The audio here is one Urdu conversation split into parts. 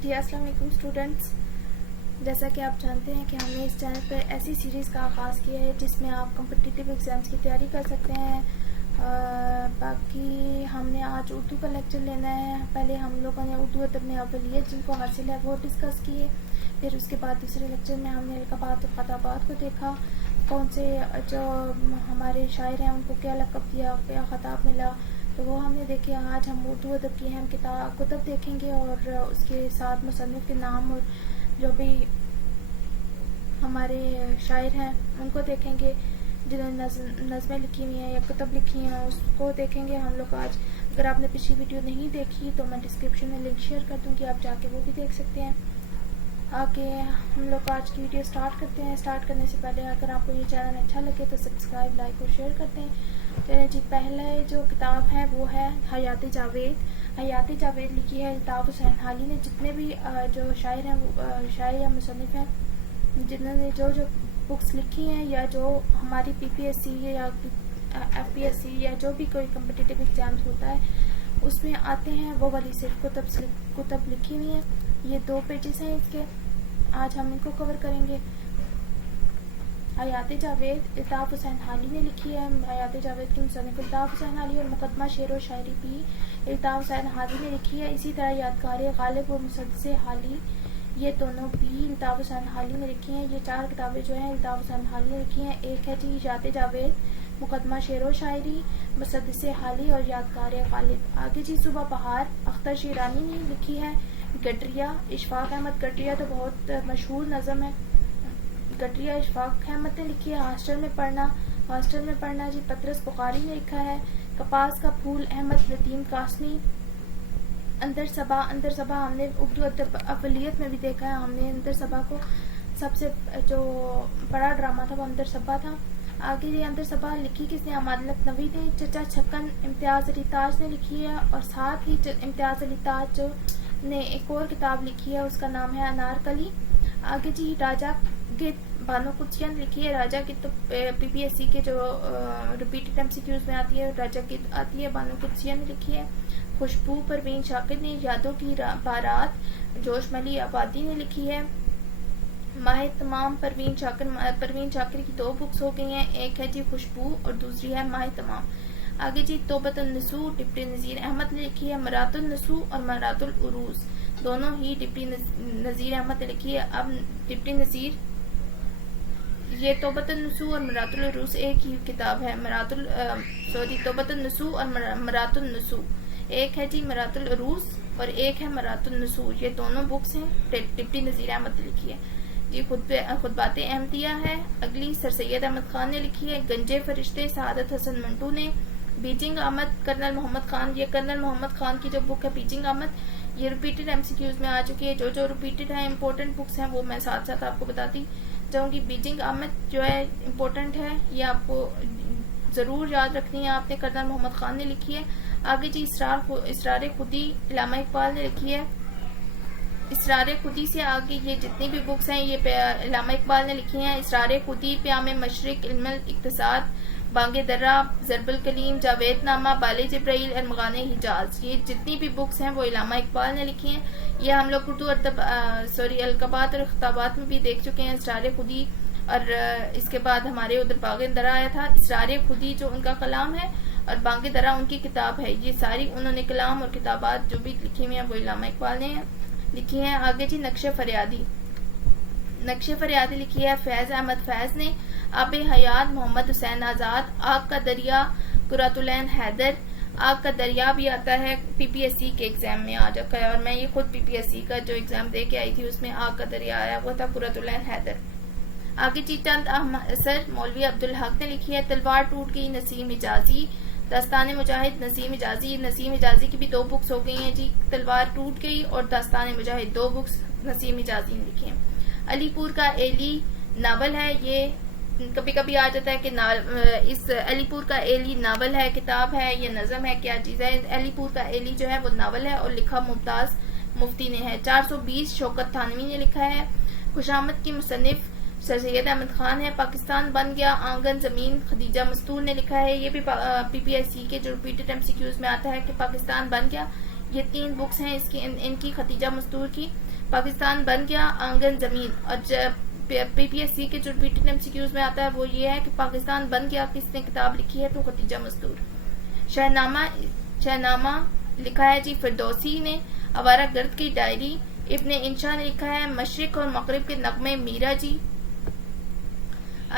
جی السلام علیکم اسٹوڈنٹس، جیسا کہ آپ جانتے ہیں کہ ہم نے اس چینل پر ایسی سیریز کا آغاز کیا ہے جس میں آپ کمپٹیٹیو ایگزامس کی تیاری کر سکتے ہیں۔ باقی ہم نے آج اردو کا لیکچر لینا ہے۔ پہلے ہم لوگوں نے اردو ادب میں اولیت جن کو حاصل ہے وہ ڈسکس کیے، پھر اس کے بعد دوسرے لیکچر میں ہم نے القابات اور خطابات کو دیکھا، کون سے جو ہمارے شاعر ہیں ان کو کیا لقب دیا، کیا خطاب ملا، تو وہ ہم نے دیکھے۔ آج ہم اردو ادب کی اہم کتب دیکھیں گے اور اس کے ساتھ مصنف کے نام اور جو بھی ہمارے شاعر ہیں ان کو دیکھیں گے، جنہوں نے نظمیں لکھی ہوئی ہیں یا کتب لکھی ہیں اس کو دیکھیں گے ہم لوگ آج۔ اگر آپ نے پچھلی ویڈیو نہیں دیکھی تو میں ڈسکرپشن میں لنک شیئر کر دوں گی، آپ جا کے وہ بھی دیکھ سکتے ہیں۔ آگے ہم لوگ آج کی ویڈیو سٹارٹ کرتے ہیں۔ سٹارٹ کرنے سے پہلے اگر آپ کو یہ چینل اچھا لگے تو سبسکرائب، لائک اور شیئر کرتے ہیں۔ چلیں جی، پہلے جو کتاب ہے وہ ہے حیات جاوید۔ حیات جاوید لکھی ہے الطاف حسین حالی نے۔ جتنے بھی جو شاعر ہیں، شاعر یا مصنف ہیں جنہوں نے جو بکس لکھی ہیں یا جو ہماری پی پی ایس سی یا ایف پی ایس سی یا جو بھی کوئی کمپٹیٹیو ایگزامس ہوتا ہے اس میں آتے ہیں، وہ والی صرف کتب لکھی ہوئی ہیں۔ یہ 2 پیجز ہیں اس کے، آج ہم ان کو کور کریں گے۔ حیات جاوید الطاف حسین حالی نے لکھی ہے۔ حیات جاوید کی مصنف الطاف حسین حالی اور مقدمہ شعر و شاعری بھی الطاف حسین حالی نے لکھی ہے۔ اسی طرح یادگار غالب اور مسدس حالی، یہ دونوں بھی الطاف حسین حالی نے لکھی ہیں۔ یہ 4 کتابیں جو ہیں الطاف حسین حالی نے لکھی ہیں۔ ایک ہے جی حیات جاوید، مقدمہ شعر و شاعری، مسدس حالی اور یادگار غالب۔ آگے جی صبح بہار اختر شیرانی نے لکھی ہے۔ گڈریہ اشفاق احمد، گڈریہ تو بہت مشہور نظم ہے، گڈریہ اشفاق احمد نے لکھی ہے۔ ہاسٹل میں پڑھنا جی پطرس بخاری نے لکھا ہے۔ کپاس کا پھول احمد ندیم قاسمی۔ اندر صبا ہم نے اردو ادب اولیت میں بھی دیکھا ہے، ہم نے اندر صبا کو سب سے جو بڑا ڈرامہ تھا وہ اندر صبا تھا۔ آگے یہ اندر صبا لکھی کس نے؟ عماد لکھنوی نے۔ چچا چھکن امتیاز علی تاج نے لکھی ہے، اور ساتھ ہی امتیاز علی تاج نے ایک اور کتاب لکھی ہے، اس کا نام ہے انارکلی۔ آگے جی راجہ گت بانو قدسیہ نے لکھی ہے۔ راجہ گت تو پی پی ایس سی کے جو ریپیٹڈ ایم سی کیوز میں آتی ہے، راجہ گت آتی ہے، بانو قدسیہ نے لکھی ہے۔ خوشبو پروین شاکر نے۔ یادوں کی بارات جوش ملی آبادی نے لکھی ہے۔ ماہ تمام پروین شاکر کی 2 بکس ہو گئی ہیں، ایک ہے جی خوشبو اور دوسری ہے ماہ تمام۔ آگے جی توبۃ النسوء ڈپٹی نذیر احمد نے لکھی ہے۔ مرات النسوء اور مرات العروس دونوں ہی ڈپٹی نذیر احمد نے لکھی ہے۔ اب ڈپٹی نذیر، یہ توبۃ النسوء اور مرات العروس ایک ہی کتاب ہے۔ توبۃ النسوء اور مرات النسوء ایک ہے جی مرات العروس اور ایک ہے مرات النسوء، یہ دونوں بکس ہیں ڈپٹی نذیر احمد نے لکھی ہے جی۔ خطبات احمدیہ ہے، اگلی سر سید احمد خان نے لکھی ہے۔ گنجے فرشتے سعادت حسن منٹو نے۔ بیجنگ آمد کرنل محمد خان، یہ کرنل محمد خان کی جو بک ہے بیجنگ آمد، یہ ریپیٹڈ ایم سی کیوز میں آ چکی ہے۔ جو ریپیٹڈ ہیں امپورٹنٹ بکس ہیں وہ میں ساتھ ساتھ آپ کو بتاتی جاؤں گی۔ بیجنگ آمد جو ہے امپورٹنٹ ہے، یہ آپ کو ضرور یاد رکھنی ہے، آپ نے کرنل محمد خان نے لکھی ہے۔ آگے جی اسرار خودی علامہ اقبال نے لکھی ہے۔ اسرار خودی سے آگے یہ جتنی بھی بکس ہیں یہ علامہ اقبال نے لکھی ہیں۔ اسرار خودی، پیام مشرق، علم الاقتصاد، بانگ درہ، ضرب الکلیم، جاوید نامہ، بال جبرائیل، ارمغان حجاز، یہ جتنی بھی بکس ہیں وہ علامہ اقبال نے لکھی ہیں۔ یہ ہم لوگ اردو ادب القابات اور خطابات میں بھی دیکھ چکے ہیں اسرار خودی، اور اس کے بعد ہمارے ادھر بانگ درہ آیا تھا۔ اسرار خودی جو ان کا کلام ہے اور بانگ درہ ان کی کتاب ہے، یہ ساری انہوں نے کلام اور کتابات جو بھی لکھی ہوئی ہیں وہ علامہ اقبال نے لکھی ہیں۔ آگے جی نقش فریادی لکھی ہے فیض احمد فیض نے۔ آب حیات محمد حسین آزاد۔ آگ کا دریا قرۃ العین حیدر۔ آگ کا دریا بھی آتا ہے پی پی ایس سی کے ایگزام میں آ چکا ہے، اور میں یہ خود پی پی ایس سی کا جو ایگزام دے کے آئی تھی اس میں آگ کا دریا آیا، وہ تھا قرۃ العین حیدر۔ آگے جی چند اہم اثر مولوی عبدالحق نے لکھی ہے۔ تلوار ٹوٹ گئی نسیم حجازی۔ داستان مجاہد نسیم حجازی کی بھی 2 بکس ہو گئی ہیں جی، تلوار ٹوٹ گئی اور داستان مجاہد 2 بکس نسیم حجازی نے لکھی ہیں۔ علی پور کا ایلی ناول ہے، یہ کبھی کبھی آ جاتا ہے کہ اس علی پور کا ایلی ناول ہے، کتاب ہے، یہ نظم ہے، کیا چیز ہے؟ علی پور کا ایلی جو ہے وہ ناول ہے اور لکھا ممتاز مفتی نے ہے۔ 420 شوکت تھانوی نے لکھا ہے۔ خوشامد کی مصنف سر سید احمد خان ہے۔ پاکستان بن گیا آنگن زمین خدیجہ مستور نے لکھا ہے۔ یہ بھی پی پی ایس سی کے جو ریپیٹڈ ایم سی کیوز میں آتا ہے کہ پاکستان بن گیا، یہ 3 بکس ہیں ان کی ختیجہ مستور کی. پاکستان بن گیا آنگن زمین. اور پی پی ایس سی کے جو ریپیٹڈ ایم سی کیوز میں آتا ہے وہ یہ ہے کہ پاکستان بن گیا کس نے کتاب لکھی ہے؟ تو ختیجہ مستور. شہنامہ لکھا ہے جی فردوسی نے. آوارہ گرد کی ڈائری ابن انشا نے لکھا ہے. مشرق اور مغرب کے نغمے میرا جی.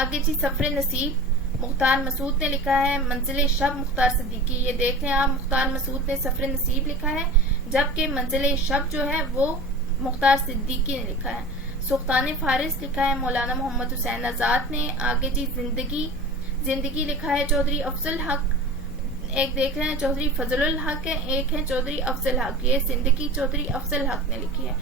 آگے جی سفر نصیب مختار مسعود نے لکھا ہے. منزل شب مختار صدیقی. یہ دیکھ لیں آپ مختار مسعود نے سفر نصیب لکھا ہے جبکہ منزل شب جو ہے وہ مختار صدیقی نے لکھا ہے. سلطان فارس لکھا ہے مولانا محمد حسین آزاد نے. آگے جی زندگی لکھا ہے چودھری افضل حق. ایک دیکھ رہے ہیں چودھری فضل الحق ہے, ایک ہے چودھری افضل حق. یہ زندگی چودھری افضل حق نے لکھی ہے.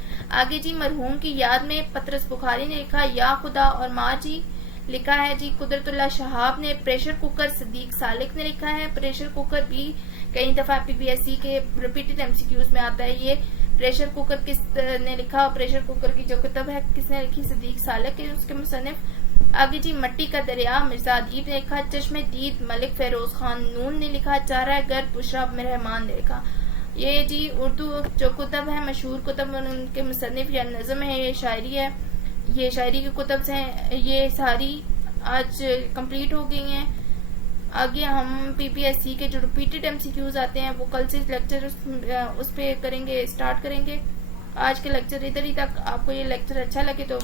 آگے جی مرحوم کی یاد میں پطرس بخاری نے لکھا یا خدا اور ماں جی لکھا ہے جی قدرت اللہ شہاب نے. پریشر کوکر صدیق سالک نے لکھا ہے. پریشر کوکر بھی کئی دفعہ پی بی ایس سی کے ریپیٹڈ ایم سی کیوز میں آتا ہے. یہ پریشر کوکر کس نے لکھا اور پریشر کوکر کی جو کتاب ہے کس نے لکھی؟ صدیق سالک ہے اس کے مصنف. آگے جی مٹی کا دریا مرزا ادیب نے لکھا. چشم دید ملک فیروز خان نون نے لکھا. چارہ گرد بشرا رحمان نے لکھا. یہ جی اردو جو کتب ہیں مشہور کتب ان کے مصنف یا نظم ہے یہ شاعری ہے. یہ شاعری کی کتب ہیں یہ ساری آج کمپلیٹ ہو گئی ہیں. آگے ہم پی پی ایس سی کے جو ریپیٹڈ ایم سی کیوز آتے ہیں وہ کل سے لیکچر اس پہ کریں گے اسٹارٹ کریں گے. آج کے لیکچر ادھر ہی تک. آپ کو یہ لیکچر اچھا لگے تو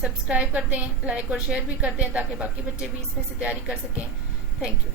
سبسکرائب کر دیں, لائک اور شیئر بھی کر دیں تاکہ باقی بچے بھی اس میں سے تیاری کر سکیں. Thank you.